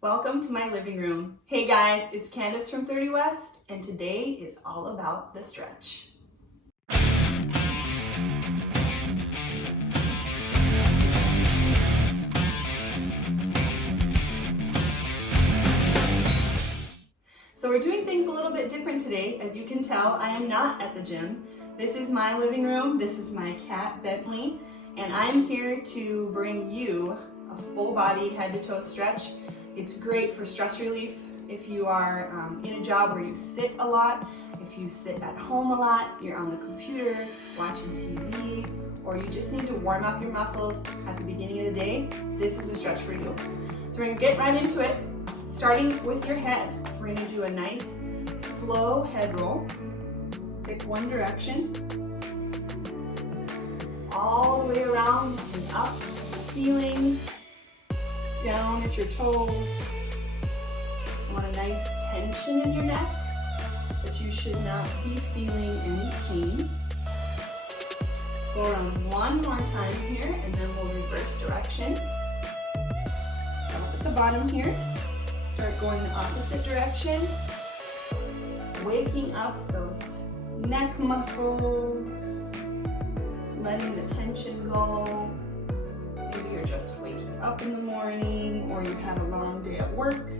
Welcome to my living room. Hey guys, it's Candace from 30 West, and today is all about the stretch. So we're doing things a little bit different today. As you can tell, I am not at the gym. This is my living room. This is my cat, Bentley, and I'm here to bring you a full body head to toe stretch. It's great for stress relief if you are in a job where you sit a lot, if you sit at home a lot, you're on the computer watching TV, or you just need to warm up your muscles at the beginning of the day. This is a stretch for you. So we're gonna get right into it, starting with your head. We're gonna do a nice slow head roll. Pick one direction, all the way around and up the ceiling, down at your toes. You want a nice tension in your neck, but you should not be feeling any pain. Go around one more time here, and then we'll reverse direction. Stop at the bottom here. Start going the opposite direction. Waking up those neck muscles, letting the tension go. Maybe you're just waking up in the morning, or you've had a long day at work.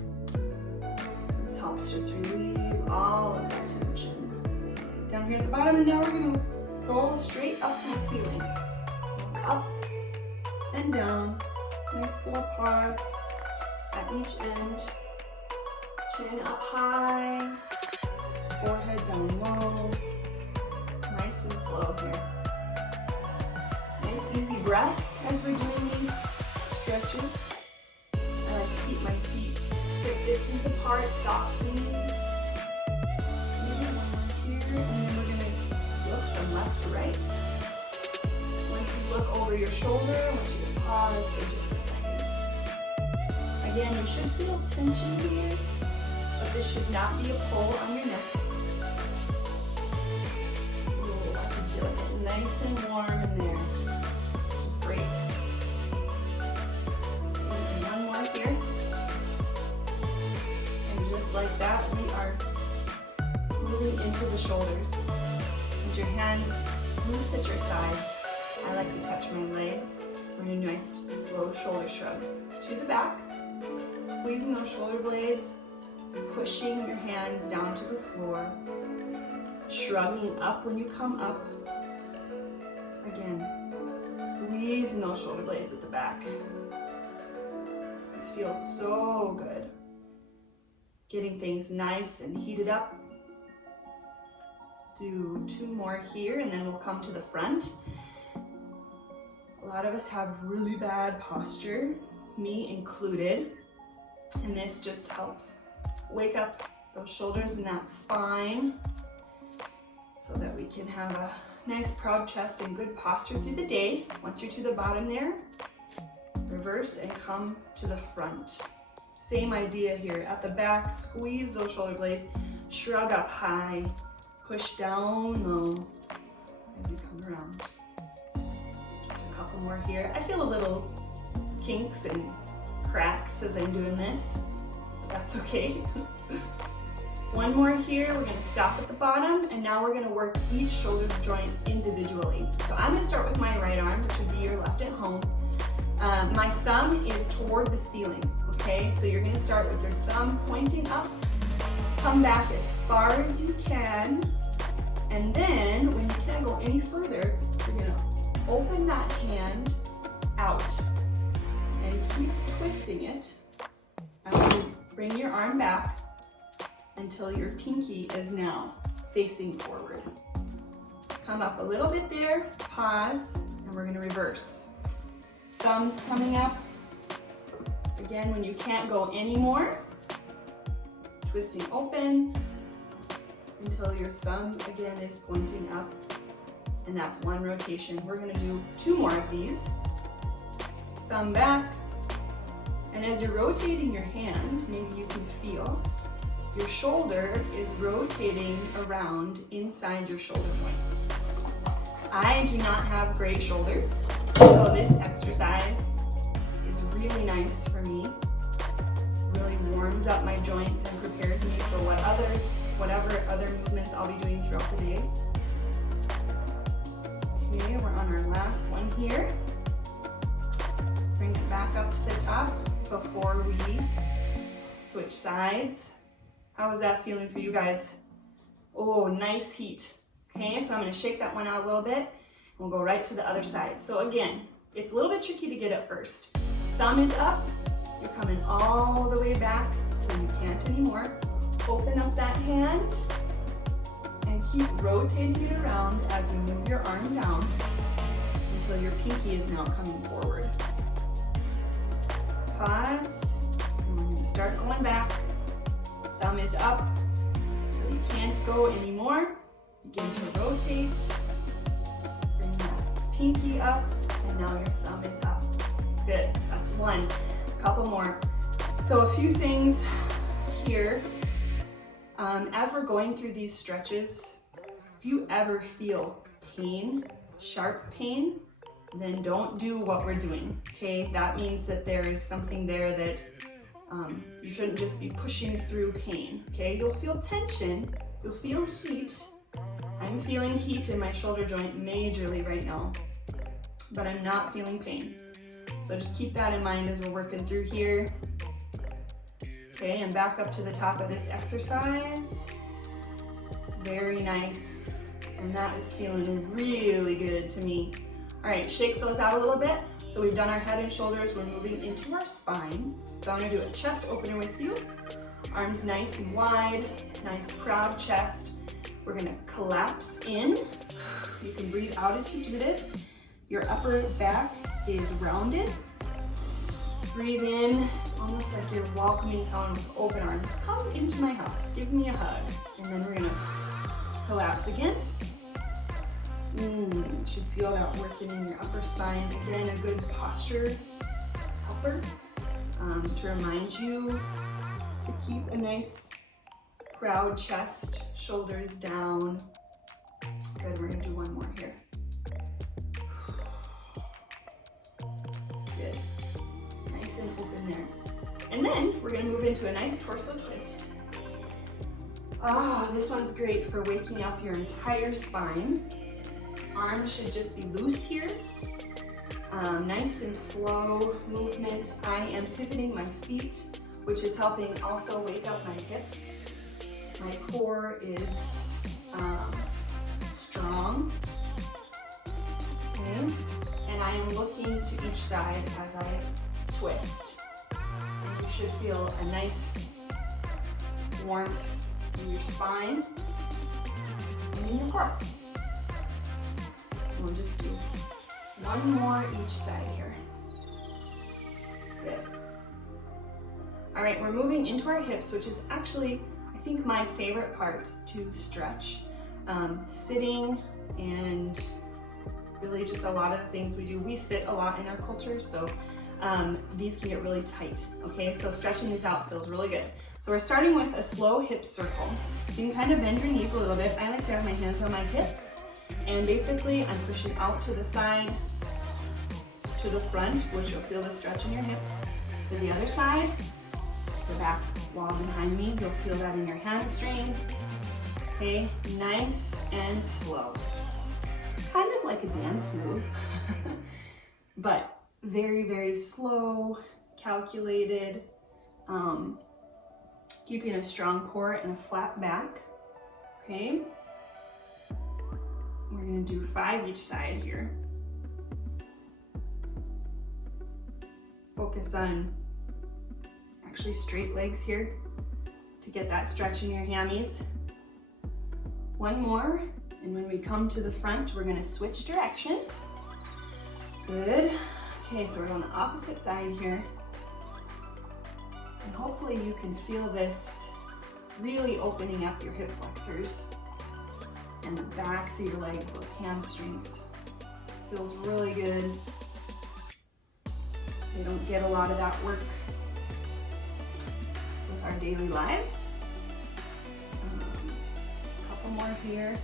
This helps just relieve all of that tension. Down here at the bottom, and now we're gonna go straight up to the ceiling. Up and down. Nice little pause at each end. Chin up high, forehead down low. Nice and slow here. Nice easy breath as we're doing these stretches. I like to keep my feet hip distance apart softly. Maybe one more here, and then we're gonna look from left to right. Once you look over your shoulder, I want you to pause for just a second. Again, you should feel tension here, but this should not be a pull on your neck. Ooh, I can feel it nice and warm in there. Great. And one more here. And just like that, we are moving into the shoulders. And your hands loose at your sides. I like to touch my legs. We're going to do a nice slow shoulder shrug to the back. Squeezing those shoulder blades. Pushing your hands down to the floor. Shrugging up when you come up. Again. Squeezing those shoulder blades at the back. This feels so good. Getting things nice and heated up. Do two more here, and then we'll come to the front. A lot of us have really bad posture, me included, and this just helps wake up those shoulders and that spine so that we can have a nice proud chest and good posture through the day. Once you're to the bottom there, reverse and come to the front. Same idea here. At the back, squeeze those shoulder blades, shrug up high, push down low as you come around. Just a couple more here. I feel a little kinks and cracks as I'm doing this, but that's okay. One more here, we're gonna stop at the bottom, and now we're gonna work each shoulder joint individually. So I'm gonna start with my right arm, which would be your left at home. My thumb is toward the ceiling, okay? So you're gonna start with your thumb pointing up, come back as far as you can, and then when you can't go any further, you're gonna open that hand out and keep twisting it. And when you bring your arm back, until your pinky is now facing forward. Come up a little bit there, pause, and we're gonna reverse. Thumbs coming up. Again, when you can't go anymore, twisting open until your thumb again is pointing up, and that's one rotation. We're gonna do two more of these. Thumb back, and as you're rotating your hand, maybe you can feel your shoulder is rotating around inside your shoulder joint. I do not have great shoulders, so this exercise is really nice for me. Really up my joints and prepares me for whatever other movements I'll be doing throughout the day. Okay, we're on our last one here. Bring it back up to the top before we switch sides. How is that feeling for you guys? Oh, nice heat. Okay, so I'm going to shake that one out a little bit, and we'll go right to the other side. So again, it's a little bit tricky to get at first. Thumb is up, you're coming all the way back till you can't anymore. Open up that hand and keep rotating it around as you move your arm down until your pinky is now coming forward. Pause, and we're going to start going back. Thumb is up until you can't go anymore. Begin to rotate. Bring that pinky up, and now your thumb is up. Good, that's one. A couple more. So a few things here. As we're going through these stretches, if you ever feel pain, sharp pain, then don't do what we're doing, okay? That means that there is something there that you shouldn't just be pushing through pain, okay? You'll feel tension, you'll feel heat. I'm feeling heat in my shoulder joint majorly right now, but I'm not feeling pain. So just keep that in mind as we're working through here. Okay, and back up to the top of this exercise. Very nice, and that is feeling really good to me. All right, shake those out a little bit. So we've done our head and shoulders, we're moving into our spine. So I'm gonna do a chest opener with you. Arms nice and wide, nice proud chest. We're gonna collapse in. You can breathe out as you do this. Your upper back is rounded. Breathe in, almost like you're welcoming someone with open arms. Come into my house, give me a hug. And then we're gonna collapse again. You should feel that working in your upper spine. Again, a good posture helper to remind you to keep a nice proud chest, shoulders down. Good, we're gonna do one more here. Good, nice and open there. And then we're gonna move into a nice torso twist. This one's great for waking up your entire spine. Arms should just be loose here. Nice and slow movement. I am pivoting my feet, which is helping also wake up my hips. My core is strong. Okay. And I am looking to each side as I twist. And you should feel a nice warmth in your spine and in your core. We'll just do one more each side here. Good. All right, we're moving into our hips, which is actually, I think, my favorite part to stretch. Sitting and really just a lot of the things we do. We sit a lot in our culture, so these can get really tight, okay? So stretching these out feels really good. So we're starting with a slow hip circle. You can kind of bend your knees a little bit. I like to have my hands on my hips. And basically, I'm pushing out to the side, to the front, which you'll feel the stretch in your hips. To the other side, to the back wall behind me, you'll feel that in your hamstrings. Okay, nice and slow. Kind of like a dance move, but very, very slow, calculated, keeping a strong core and a flat back, okay? We're gonna do 5 each side here. Focus on actually straight legs here to get that stretch in your hammies. One more, and when we come to the front, we're gonna switch directions. Good. Okay, so we're on the opposite side here. And hopefully you can feel this really opening up your hip flexors and the backs of your legs, those hamstrings. Feels really good. We don't get a lot of that work with our daily lives. A couple more here.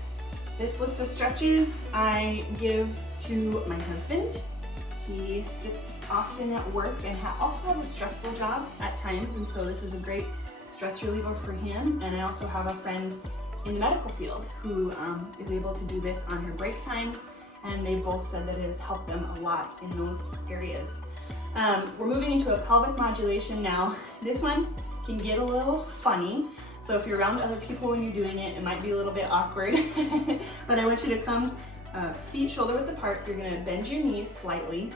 This list of stretches I give to my husband. He sits often at work and also has a stressful job at times, and so this is a great stress reliever for him. And I also have a friend in the medical field who is able to do this on her break times, and they both said that it has helped them a lot in those areas. We're moving into a pelvic modulation now. This one can get a little funny, so if you're around other people when you're doing it, it might be a little bit awkward. But I want you to come feet shoulder width apart. You're gonna bend your knees slightly,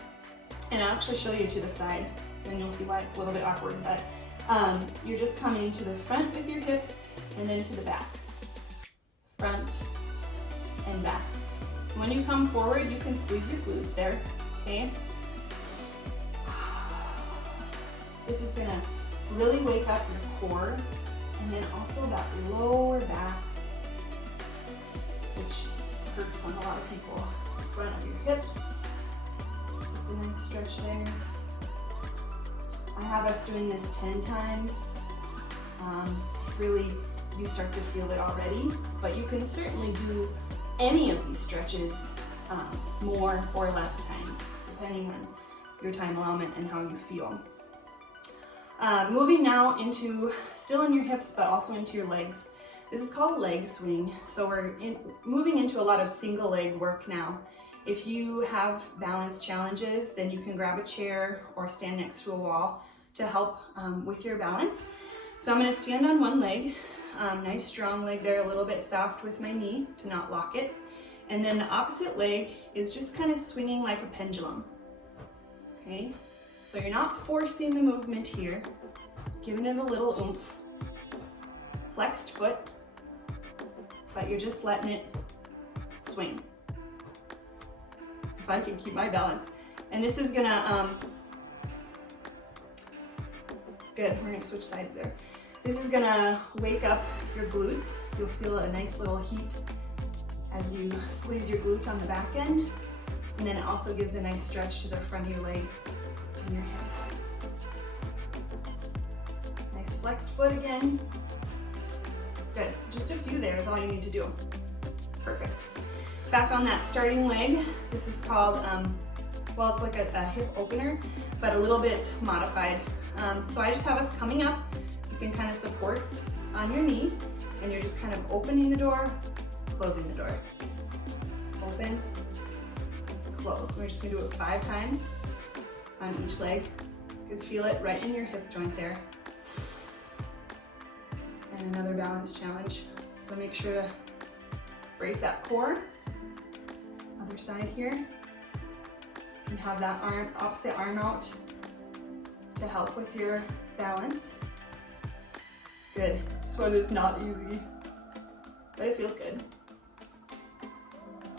and I'll actually show you to the side, and you'll see why it's a little bit awkward. But you're just coming to the front with your hips and then to the back. Front and back. When you come forward, you can squeeze your glutes there, okay? This is gonna really wake up your core, and then also that lower back, which hurts on a lot of people. Front of your hips, just a nice stretch there. I have us doing this 10 times. Really, you start to feel it already, but you can certainly do any of these stretches more or less times, depending on your time allowance and how you feel. Moving now into, still in your hips, but also into your legs. This is called leg swing. So we're moving into a lot of single leg work now. If you have balance challenges, then you can grab a chair or stand next to a wall to help with your balance. So I'm gonna stand on one leg, nice strong leg there, a little bit soft with my knee to not lock it. And then the opposite leg is just kind of swinging like a pendulum, okay? So you're not forcing the movement here, giving it a little oomph. Flexed foot, but you're just letting it swing. If I can keep my balance. And this is gonna, good, we're gonna switch sides there. This is gonna wake up your glutes. You'll feel a nice little heat as you squeeze your glute on the back end. And then it also gives a nice stretch to the front of your leg and your hip. Nice flexed foot again. Good, just a few there is all you need to do. Perfect. Back on that starting leg. This is called, well, it's like a hip opener, but a little bit modified. So I just have us coming up. You can kind of support on your knee, and you're just kind of opening the door, closing the door. Open, close. We're just gonna do it 5 times on each leg. You can feel it right in your hip joint there. And another balance challenge. So make sure to brace that core. Other side here. You can have that arm, opposite arm out to help with your balance. Good. This one is not easy, but it feels good.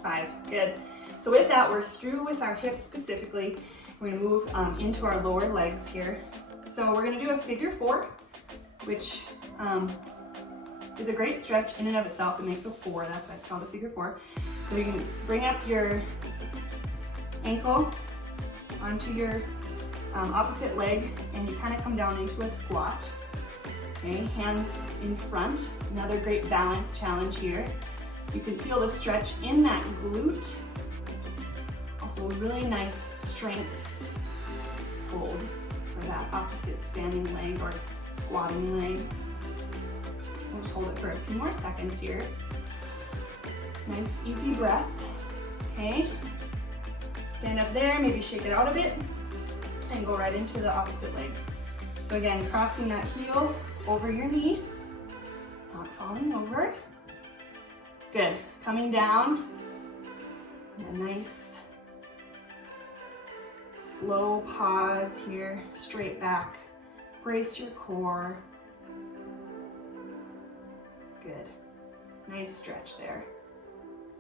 5, good. So with that, we're through with our hips specifically. We're gonna move into our lower legs here. So we're gonna do a figure 4, which is a great stretch in and of itself. It makes a 4, that's why it's called a figure 4. So you can bring up your ankle onto your opposite leg, and you kind of come down into a squat. Okay, hands in front. Another great balance challenge here. You can feel the stretch in that glute. Also a really nice strength hold for that opposite standing leg or squatting leg. We'll just hold it for a few more seconds here. Nice easy breath. Okay, stand up there, maybe shake it out a bit, and go right into the opposite leg. So again, crossing that heel over your knee, not falling over. Good, coming down, and a nice slow pause here, straight back. Brace your core. Good, nice stretch there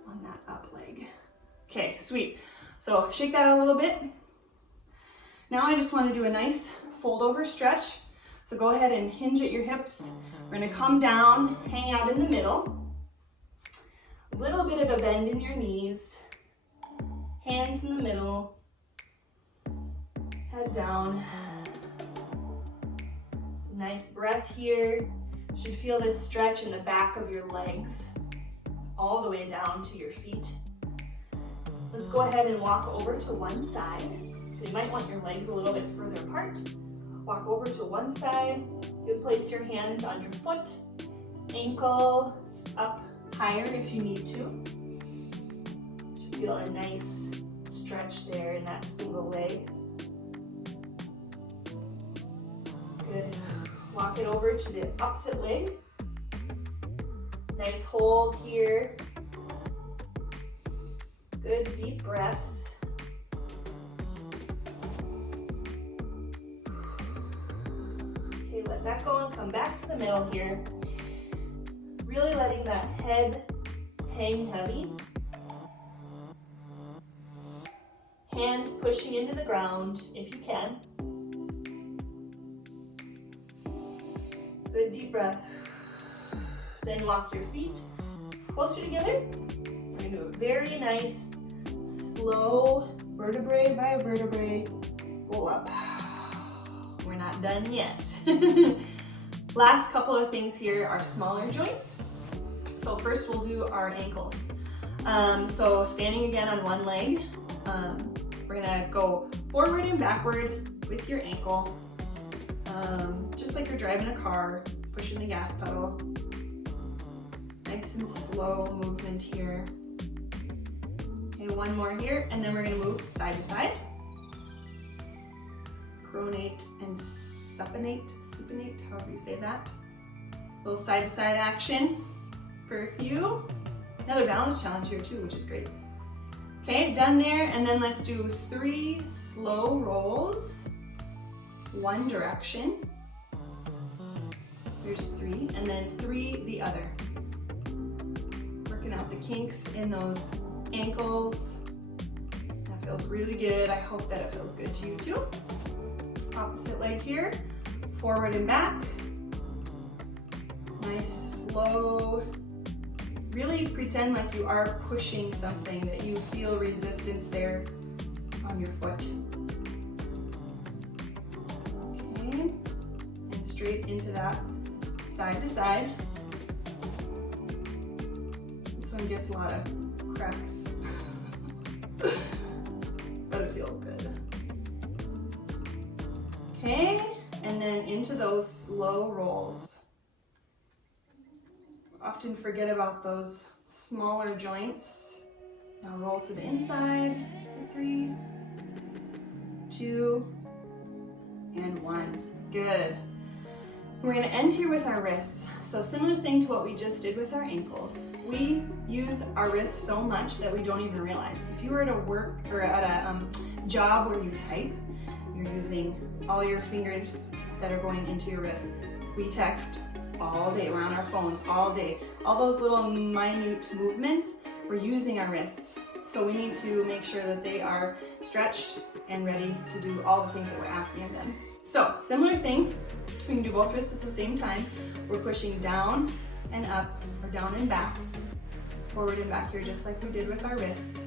on that up leg. Okay, sweet. So shake that out a little bit. Now I just want to do a nice fold over stretch. So go ahead and hinge at your hips. We're gonna come down, hang out in the middle. A little bit of a bend in your knees. Hands in the middle. Head down. Nice breath here. Should feel this stretch in the back of your legs, all the way down to your feet. Let's go ahead and walk over to one side. So you might want your legs a little bit further apart, walk over to one side. You'll place your hands on your foot, ankle up higher if you need to. Feel a nice stretch there in that single leg. Good. Walk it over to the opposite leg. Nice hold here. Good deep breaths. Okay, let that go and come back to the middle here. Really letting that head hang heavy. Hands pushing into the ground if you can. Good deep breath. Then walk your feet closer together. We're going to do a very nice, slow, vertebrae by vertebrae roll up. We're not done yet. Last couple of things here are smaller joints. So first we'll do our ankles. So standing again on one leg. We're gonna go forward and backward with your ankle, just like you're driving a car, pushing the gas pedal. Nice and slow movement here. Okay, one more here, and then we're gonna move side to side. Pronate and supinate, however you say that. Little side to side action for a few. Another balance challenge here too, which is great. Okay, done there, and then let's do 3 slow rolls, one direction. Here's 3, and then 3 the other. Working out the kinks in those ankles. That feels really good. I hope that it feels good to you too. Opposite leg here, forward and back. Nice, slow. Really pretend like you are pushing something, that you feel resistance there on your foot. Okay, and straight into that side to side. This one gets a lot of cracks, but it feels good. Okay, and then into those slow rolls. Often forget about those smaller joints. Now roll to the inside for 3, 2, and 1. Good. We're going to end here with our wrists. So similar thing to what we just did with our ankles. We use our wrists so much that we don't even realize. If you were at a work or at a job where you type, you're using all your fingers that are going into your wrists. We text all day, we're on our phones all day. All those little minute movements, we're using our wrists. So we need to make sure that they are stretched and ready to do all the things that we're asking of them. So similar thing, we can do both wrists at the same time. We're pushing down and up, or down and back, forward and back here, just like we did with our wrists.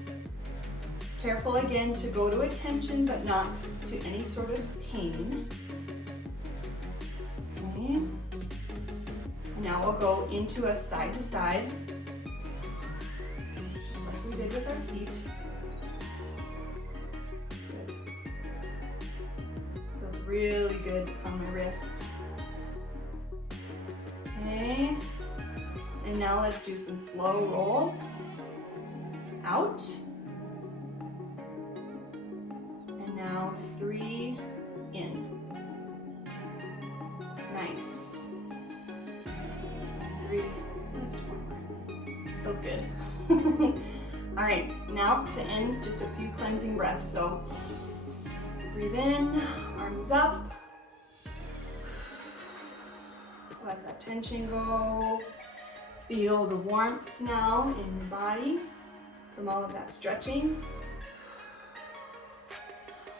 Careful again to go to attention, but not to any sort of pain. Okay. Now we'll go into a side to side, just like we did with our feet. Good. Feels really good on my wrists. Okay, and now let's do some slow rolls. Out. And now 3 in. Nice. 3, let's do 1 more. Feels good. All right, now to end, just a few cleansing breaths. So breathe in, arms up. Let that tension go. Feel the warmth now in your body from all of that stretching.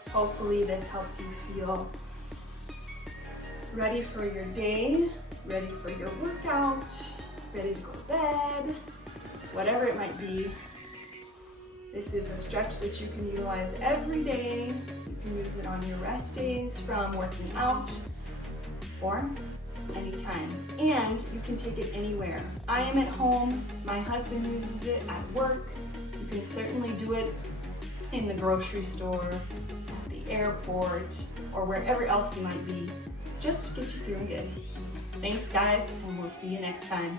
Hopefully this helps you feel ready for your day, ready for your workout, ready to go to bed, whatever it might be. This is a stretch that you can utilize every day. You can use it on your rest days from working out or anytime. And you can take it anywhere. I am at home, my husband uses it at work. You can certainly do it in the grocery store, at the airport, or wherever else you might be, just to get you feeling good. Thanks guys, and we'll see you next time.